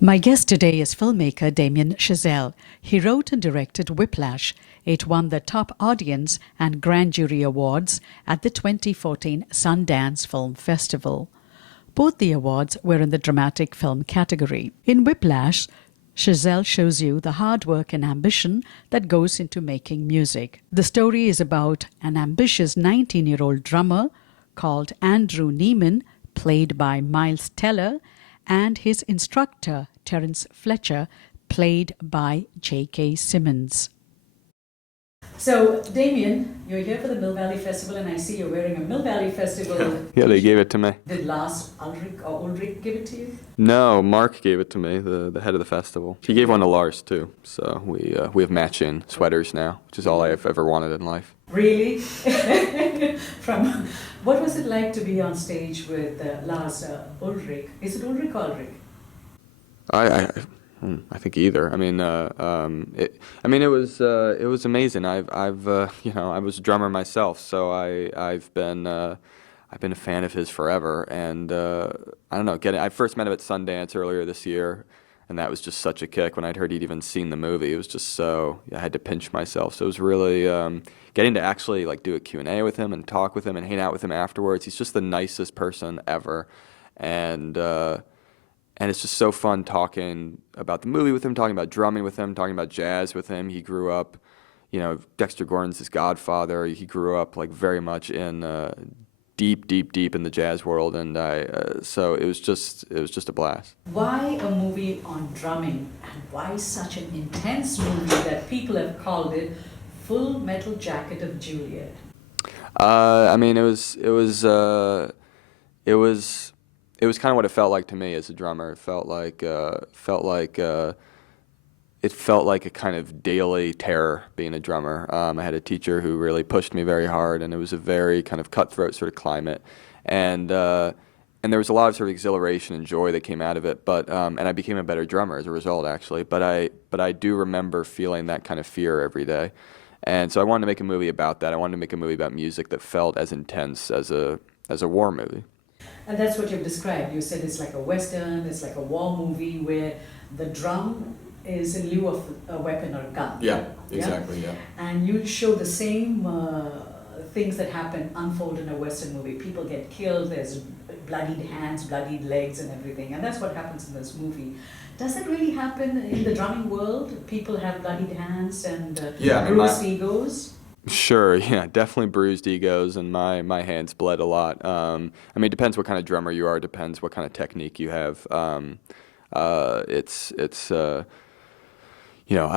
My guest today is filmmaker Damien Chazelle. He wrote and directed Whiplash. It won the top audience and grand jury awards at the 2014 Sundance Film Festival. Both the awards were in the dramatic film category. In Whiplash, Chazelle shows you the hard work and ambition that goes into making music. The story is about an ambitious 19-year-old drummer called Andrew Neiman, played by Miles Teller, and his instructor, Terence Fletcher, played by J.K. Simmons. So, Damien, you're here for the Mill Valley Festival, and I see you're wearing a Mill Valley Festival. Yeah, they gave it to me. Did Lars Ulrich give it to you? No, Mark gave it to me, the head of the festival. He gave one to Lars too, so we have matching sweaters now, which is all I've ever wanted in life. Really? What was it like to be on stage with Lars Ulrich? Is it Ulrich or Ulrich? I think either. I mean, it was amazing. I was a drummer myself, so I've been a fan of his forever. And I don't know, I first met him at Sundance earlier this year, and that was just such a kick. When I'd heard he'd even seen the movie, it was just so I had to pinch myself. So it was really getting to actually like do a Q&A with him and talk with him and hang out with him afterwards. He's just the nicest person ever, and it's just so fun talking about the movie with him, talking about drumming with him, talking about jazz with him. He grew up, Dexter Gordon's his godfather. He grew up like very much in deep in the jazz world, and so it was just a blast. Why a movie on drumming, and why such an intense movie that people have called it Full Metal Jacket of Juliet? I mean, it was kind of what it felt like to me as a drummer. It felt like a kind of daily terror being a drummer. I had a teacher who really pushed me very hard, and it was a very kind of cutthroat sort of climate, and there was a lot of sort of exhilaration and joy that came out of it. But and I became a better drummer as a result, actually. But I do remember feeling that kind of fear every day, and so I wanted to make a movie about that. I wanted to make a movie about music that felt as intense as a war movie. And that's what you've described. You said it's like a Western, it's like a war movie where the drum is in lieu of a weapon or a gun. Yeah, exactly, yeah. And you show the same things that happen unfold in a Western movie. People get killed, there's bloodied hands, bloodied legs and everything. And that's what happens in this movie. Does it really happen in the drumming world? People have bloodied hands and bruised egos? Sure, yeah, definitely bruised egos, and my hands bled a lot. I mean, it depends what kind of drummer you are. It depends what kind of technique you have. I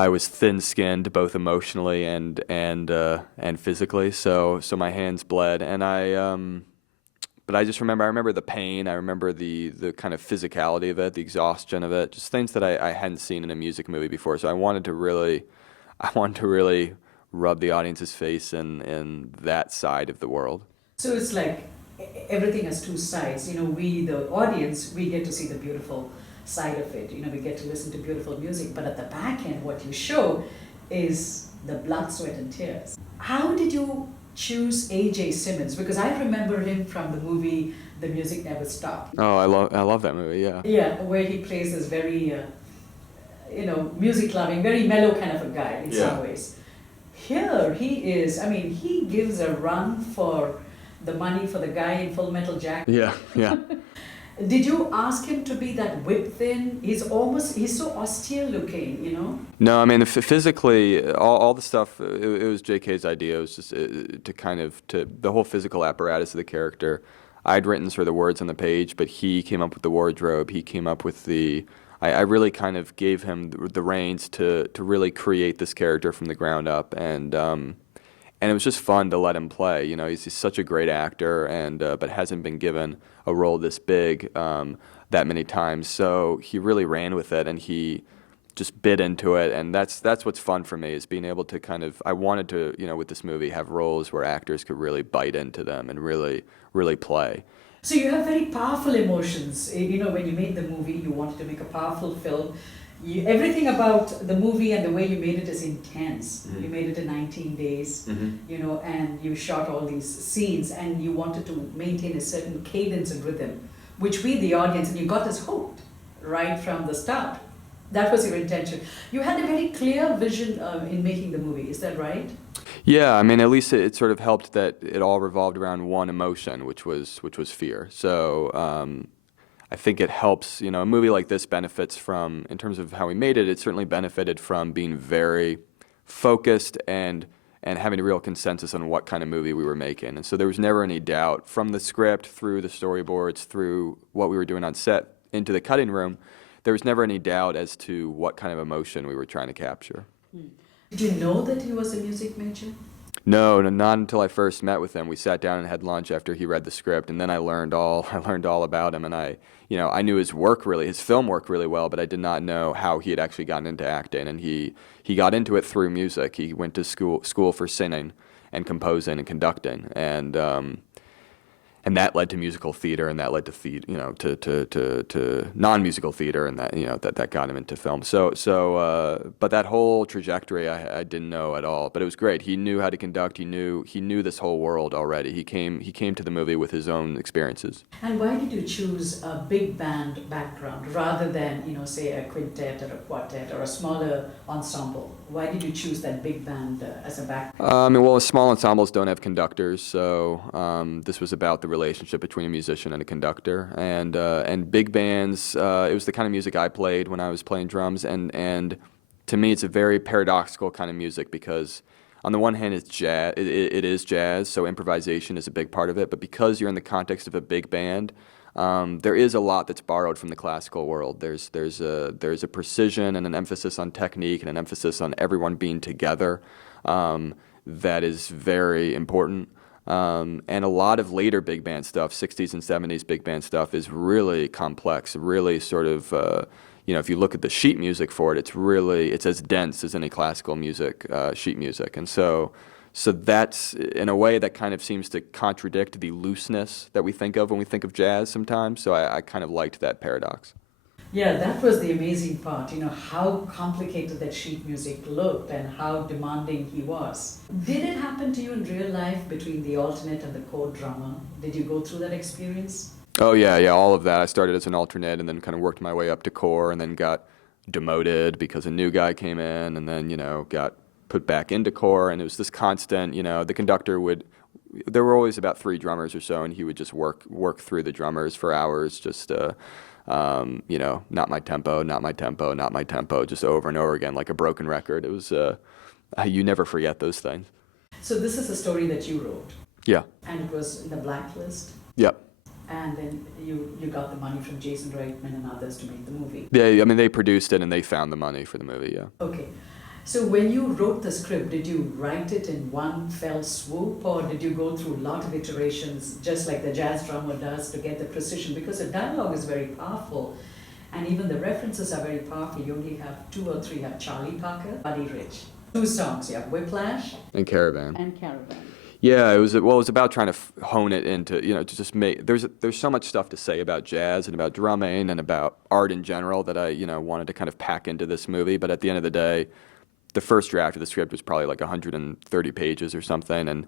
was thin-skinned both emotionally and physically, so my hands bled, and but I remember the pain. I remember the kind of physicality of it, the exhaustion of it, just things that I hadn't seen in a music movie before. So I wanted to really rub the audience's face in that side of the world. So it's like everything has two sides. We, the audience, we get to see the beautiful side of it. We get to listen to beautiful music, but at the back end, what you show is the blood, sweat, and tears. How did you choose A.J. Simmons? Because I remember him from the movie The Music Never Stopped. Oh, I love that movie, yeah. Yeah, where he plays this very, music-loving, very mellow kind of a guy in some ways. Here he is, he gives a run for the money for the guy in Full Metal Jacket. Yeah. Did you ask him to be that whip thin? He's so austere looking, No, I mean, physically, all the stuff, it was JK's idea. It was just to the whole physical apparatus of the character. I'd written sort of the words on the page, but he came up with the wardrobe. He came up with I really kind of gave him the reins to really create this character from the ground up, and it was just fun to let him play. He's such a great actor, and but hasn't been given a role this big that many times. So he really ran with it, and he just bit into it, and that's what's fun for me, is being able to I wanted to, with this movie, have roles where actors could really bite into them and really play. So you have very powerful emotions. When you made the movie, you wanted to make a powerful film. Everything about the movie and the way you made it is intense. Mm-hmm. You made it in 19 days, and you shot all these scenes, and you wanted to maintain a certain cadence and rhythm, which we, the audience, and you got us hooked. right from the start. That was your intention. You had a very clear vision in making the movie, is that right? Yeah, I mean, at least it sort of helped that it all revolved around one emotion, which was fear. So I think it helps. A movie like this benefits from, in terms of how we made it. It certainly benefited from being very focused and having a real consensus on what kind of movie we were making. And so there was never any doubt from the script through the storyboards, through what we were doing on set into the cutting room. There was never any doubt as to what kind of emotion we were trying to capture. Did you know that he was a music major? No, not until I first met with him. We sat down and had lunch after he read the script, and then I learned all about him. And I knew his film work really well, but I did not know how he had actually gotten into acting. And he got into it through music. He went to school for singing and composing and conducting, and that led to musical theater, and that led to to non-musical theater, and that got him into film. But that whole trajectory I didn't know at all. But it was great. He knew how to conduct. He knew this whole world already. He came to the movie with his own experiences. And why did you choose a big band background rather than, say a quintet or a quartet or a smaller ensemble? Why did you choose that big band as a background? Well, small ensembles don't have conductors, so this was about the relationship between a musician and a conductor. And big bands, it was the kind of music I played when I was playing drums, and to me, it's a very paradoxical kind of music because, on the one hand, it's jazz. It is jazz, so improvisation is a big part of it. But because you're in the context of a big band, there is a lot that's borrowed from the classical world. There's a precision and an emphasis on technique and an emphasis on everyone being together that is very important. And a lot of later big band stuff, 60s and 70s big band stuff, is really complex, really sort of, if you look at the sheet music for it, it's as dense as any classical music, sheet music. And so that's, in a way, that kind of seems to contradict the looseness that we think of when we think of jazz sometimes. So I kind of liked that paradox. Yeah, that was the amazing part, how complicated that sheet music looked and how demanding he was. Did it happen to you in real life between the alternate and the core drummer? Did you go through that experience? Oh, yeah, all of that. I started as an alternate and then kind of worked my way up to core and then got demoted because a new guy came in and then, got put back into core. And it was this constant, the conductor there were always about 3 drummers or so, and he would just work through the drummers for hours, just, not my tempo, not my tempo, not my tempo, just over and over again, like a broken record. It was, you never forget those things. So this is a story that you wrote? Yeah. And it was in the blacklist? Yep. And then you got the money from Jason Reitman and others to make the movie? Yeah, I mean, they produced it and they found the money for the movie, yeah. Okay. So when you wrote the script, did you write it in one fell swoop, or did you go through a lot of iterations, just like the jazz drummer does, to get the precision? Because the dialogue is very powerful, and even the references are very powerful. You only have 2 or 3. You have Charlie Parker, Buddy Rich. 2 songs. You have Whiplash And Caravan. and Caravan. Yeah, it was about trying to hone it into, to just make, there's so much stuff to say about jazz and about drumming and about art in general that I, wanted to kind of pack into this movie. But at the end of the day, the first draft of the script was probably like 130 pages or something, and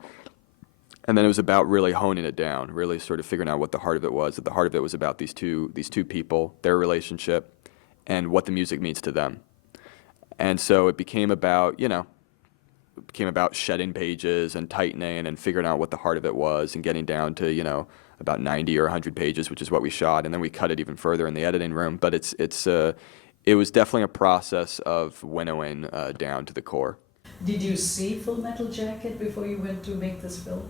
then it was about really honing it down, really sort of figuring out what the heart of it was. That the heart of it was about these two people, their relationship, and what the music means to them. And so it became about, shedding pages and tightening and figuring out what the heart of it was and getting down to, about 90 or 100 pages, which is what we shot, and then we cut it even further in the editing room. But it was definitely a process of winnowing down to the core. Did you see Full Metal Jacket before you went to make this film?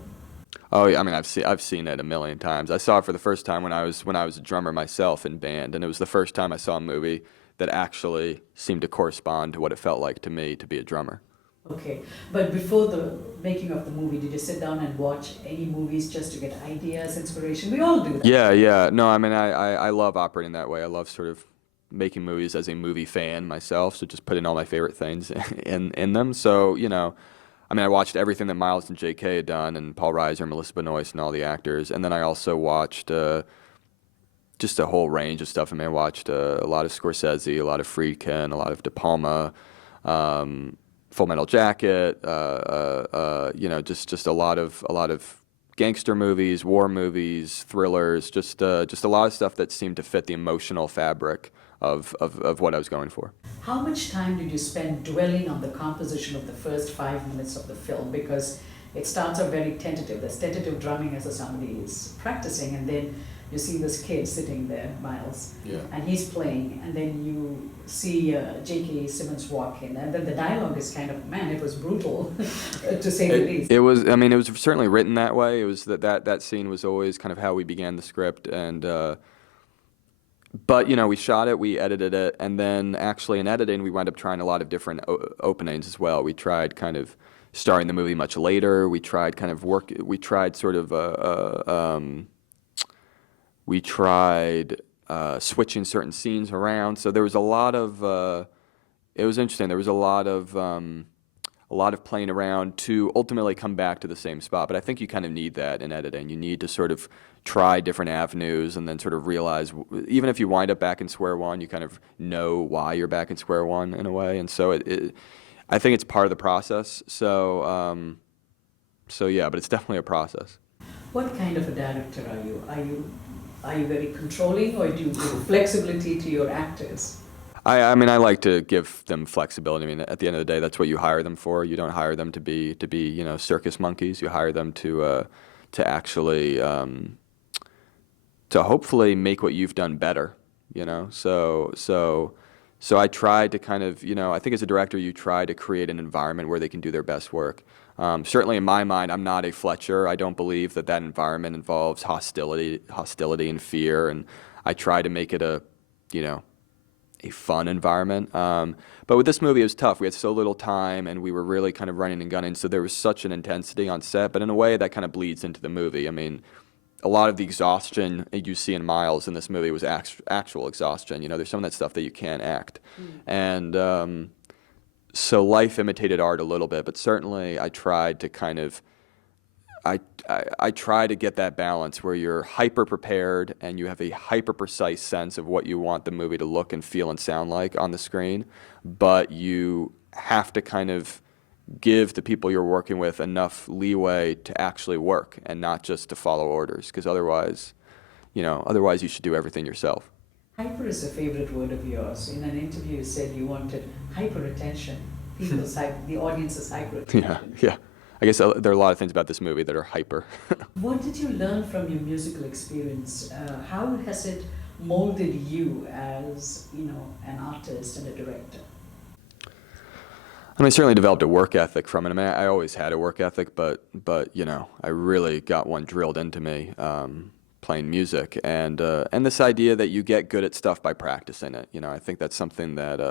Oh yeah, I mean I've seen it a million times. I saw it for the first time when I was a drummer myself in band, and it was the first time I saw a movie that actually seemed to correspond to what it felt like to me to be a drummer. Okay, but before the making of the movie, did you sit down and watch any movies just to get ideas, inspiration? We all do that. Yeah. No, I mean I love operating that way. I love sort of making movies as a movie fan myself, so just putting all my favorite things in them. So, I mean, I watched everything that Miles and J.K. had done, and Paul Reiser, Melissa Benoist, and all the actors. And then I also watched just a whole range of stuff. I mean, I watched a lot of Scorsese, a lot of Friedkin, a lot of De Palma, Full Metal Jacket, just a lot of gangster movies, war movies, thrillers, just a lot of stuff that seemed to fit the emotional fabric of what I was going for. How much time did you spend dwelling on the composition of the first 5 minutes of the film? Because it starts out very tentative. There's tentative drumming as somebody is practicing, and then you see this kid sitting there, Miles, and he's playing, and then you see J.K. Simmons walk in, and then the dialogue is kind of, man, it was brutal, to say the least. It was, I mean, it was certainly written that way. It was that scene was always kind of how we began the script, and but, you know, we shot it, we edited it, and then actually in editing, we wound up trying a lot of different openings as well. We tried kind of starting the movie much later. We tried kind of switching certain scenes around. So there was a lot of, it was interesting. There was a lot of playing around to ultimately come back to the same spot. But I think you kind of need that in editing. You need to sort of try different avenues and then sort of realize, even if you wind up back in square one, you kind of know why you're back in square one in a way. And so I think it's part of the process. So yeah, but it's definitely a process. What kind of a director are you? Are you very controlling, or do you give flexibility to your actors? I mean, I like to give them flexibility. I mean, at the end of the day, that's what you hire them for. You don't hire them to be you know, circus monkeys. You hire them to actually to hopefully make what you've done better. You know, so I try to kind of, you know, I think as a director, you try to create an environment where they can do their best work. Certainly in my mind, I'm not a Fletcher. I don't believe that environment involves hostility and fear, and I try to make it a fun environment. But with this movie, it was tough. We had so little time, and we were really kind of running and gunning, so there was such an intensity on set, but in a way that kind of bleeds into the movie. I mean, a lot of the exhaustion you see in Miles in this movie was actual exhaustion. You know, there's some of that stuff that you can't act. And so life imitated art a little bit, but certainly I tried to kind of, I try to get that balance where you're hyper prepared and you have a hyper precise sense of what you want the movie to look and feel and sound like on the screen, but you have to kind of give the people you're working with enough leeway to actually work and not just to follow orders, because otherwise you should do everything yourself. Hyper is a favorite word of yours. In an interview, you said you wanted hyper attention. The audience's hyper attention. Yeah. I guess there are a lot of things about this movie that are hyper. What did you learn from your musical experience? How has it molded you as, you know, an artist and a director? I mean, I certainly developed a work ethic from it. I mean, I always had a work ethic, but you know, I really got one drilled into me playing music, and this idea that you get good at stuff by practicing it. You know, I think that's something that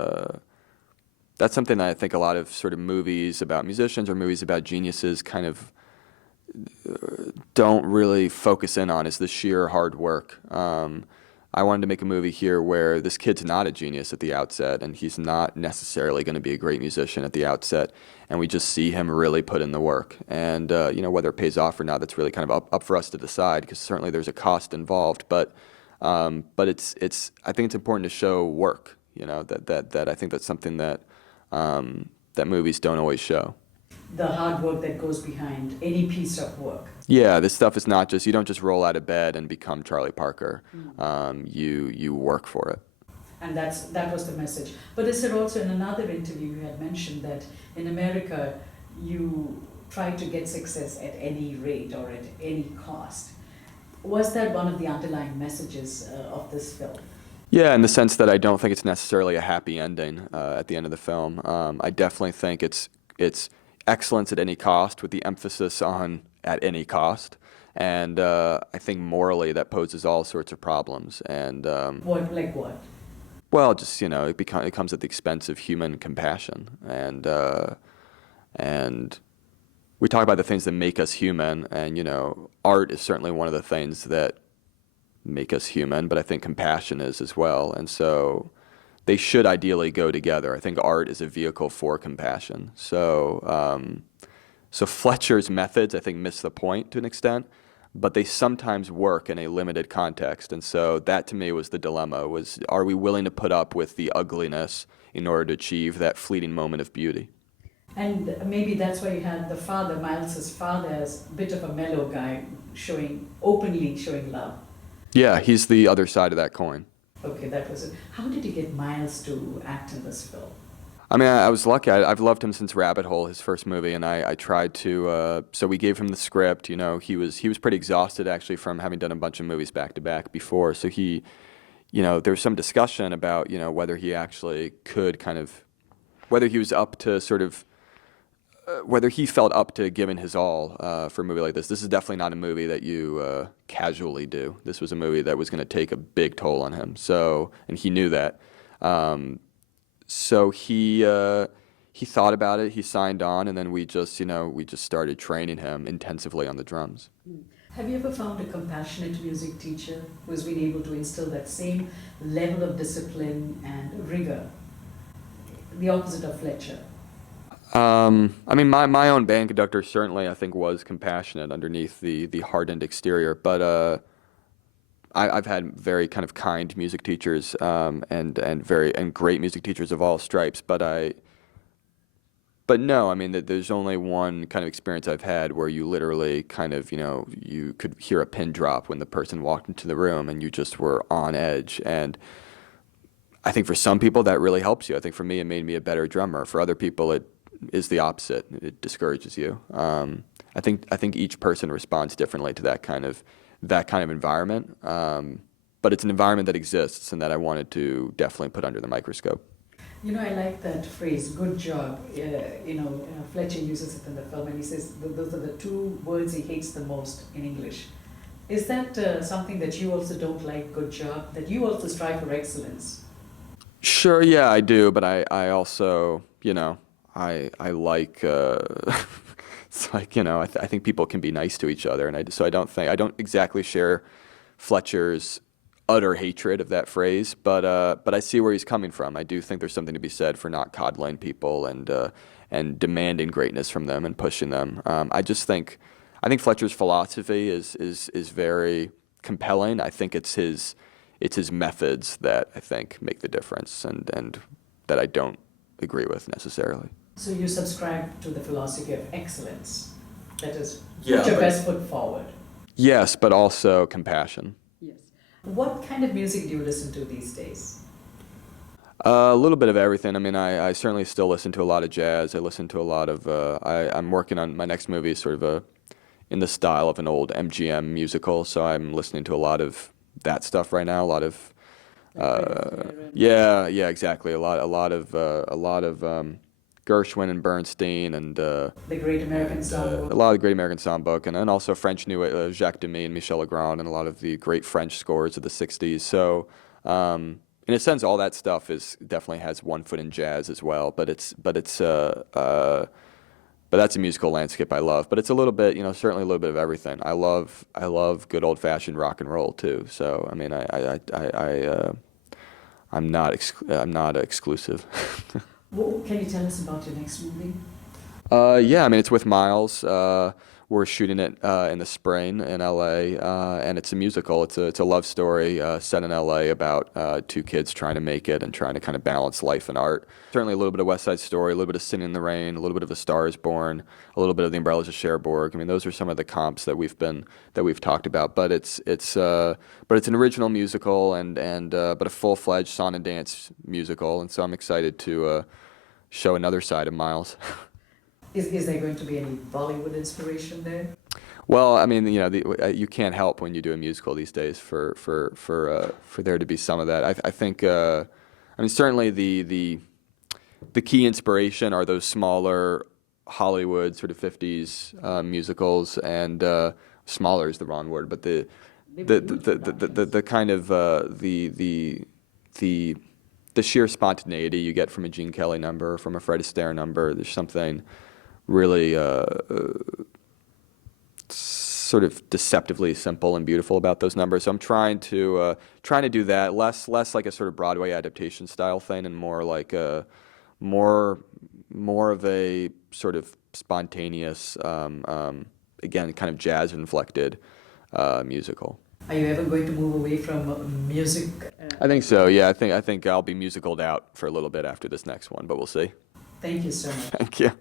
I think a lot of sort of movies about musicians or movies about geniuses kind of don't really focus in on, is the sheer hard work. I wanted to make a movie here where this kid's not a genius at the outset, and he's not necessarily going to be a great musician at the outset, and we just see him really put in the work. And you know, whether it pays off or not, that's really kind of up for us to decide, because certainly there's a cost involved. But it's I think it's important to show work. You know, that I think that's something that that movies don't always show. The hard work that goes behind any piece of work. Yeah, this stuff is not just, you don't just roll out of bed and become Charlie Parker. You work for it. And that was the message. But is it also, in another interview you had mentioned that in America you try to get success at any rate or at any cost. Was that one of the underlying messages of this film? Yeah, in the sense that I don't think it's necessarily a happy ending at the end of the film. I definitely think it's excellence at any cost, with the emphasis on at any cost. And I think morally that poses all sorts of problems. And What, like what? Well, just, you know, it comes at the expense of human compassion. And we talk about the things that make us human, and, you know, art is certainly one of the things that make us human, but I think compassion is as well. And so they should ideally go together. I think art is a vehicle for compassion. So Fletcher's methods, I think, miss the point to an extent, but they sometimes work in a limited context. And so that, to me, was the dilemma, was, are we willing to put up with the ugliness in order to achieve that fleeting moment of beauty? And maybe that's why you had the father, Miles's father, as a bit of a mellow guy, openly showing love. Yeah, he's the other side of that coin. Okay, that was it. How did you get Miles to act in this film? I mean, I was lucky. I've loved him since Rabbit Hole, his first movie, and I tried to. So we gave him the script. You know, he was pretty exhausted actually from having done a bunch of movies back to back before. So there was some discussion about whether he actually could whether he was up to whether he felt up to giving his all for a movie like this. This is definitely not a movie that you casually do. This was a movie that was going to take a big toll on him. So, and he knew that. So he thought about it. He signed on, and then we just started training him intensively on the drums. Have you ever found a compassionate music teacher who's been able to instill that same level of discipline and rigor? The opposite of Fletcher. I mean, my own band conductor certainly, I think, was compassionate underneath the hardened exterior, but I've had very kind of kind music teachers, and great music teachers of all stripes, but no, I mean, there's only one kind of experience I've had where you literally kind of, you could hear a pin drop when the person walked into the room and you just were on edge. And I think for some people that really helps you. I think for me, it made me a better drummer. For other people, it is the opposite. It discourages you. I think each person responds differently to that kind of environment. But it's an environment that exists and that I wanted to definitely put under the microscope. I like that phrase, good job. Fletcher uses it in the film and he says those are the two words he hates the most in English. Is that something that you also don't like, good job, that you also strive for excellence? Sure, yeah, I do, but I also, I like, it's like, I think people can be nice to each other, and I don't exactly share Fletcher's utter hatred of that phrase, but I see where he's coming from. I do think there's something to be said for not coddling people and demanding greatness from them and pushing them. I think Fletcher's philosophy is very compelling. I think it's his methods that I think make the difference and that I don't agree with necessarily. So you subscribe to the philosophy of excellence, that is, Yeah, put your best foot forward. Yes, but also compassion. Yes. What kind of music do you listen to these days? A little bit of everything. I mean, I certainly still listen to a lot of jazz. I listen to a lot of. I'm working on my next movie, sort of in the style of an old MGM musical. So I'm listening to a lot of that stuff right now. A lot of. Yeah, exactly. A lot of Gershwin and Bernstein and The Great American Songbook. a lot of the Great American Songbook, and then also French New Jacques Demy and Michel Legrand, and a lot of the great French scores of the '60s. So, in a sense, all that stuff definitely has one foot in jazz as well. But that's a musical landscape I love. But it's a little bit, certainly a little bit of everything. I love good old fashioned rock and roll too. So I mean, I'm not exclusive. What can you tell us about your next movie? Yeah, I mean, it's with Miles. We're shooting it in the spring in LA, and it's a musical. It's a love story set in LA about two kids trying to make it and trying to kind of balance life and art. Certainly a little bit of West Side Story, a little bit of Singing in the Rain, a little bit of A Star Is Born, a little bit of The Umbrellas of Cherbourg. I mean, those are some of the comps that we've talked about. But it's an original musical but a full-fledged song and dance musical, and so I'm excited to show another side of Miles. Is there going to be any Bollywood inspiration there? Well, I mean, you can't help when you do a musical these days for there to be some of that. I think, I mean, certainly the key inspiration are those smaller Hollywood sort of '50s musicals, and smaller is the wrong word, but the kind of the sheer spontaneity you get from a Gene Kelly number, from a Fred Astaire number. There's something really sort of deceptively simple and beautiful about those numbers. So I'm trying to do that, less like a sort of Broadway adaptation style thing, and more like more of a sort of spontaneous, again, kind of jazz inflected musical. Are you ever going to move away from music? I think so. Yeah, I think I'll be musicaled out for a little bit after this next one, but we'll see. Thank you so much. Thank you.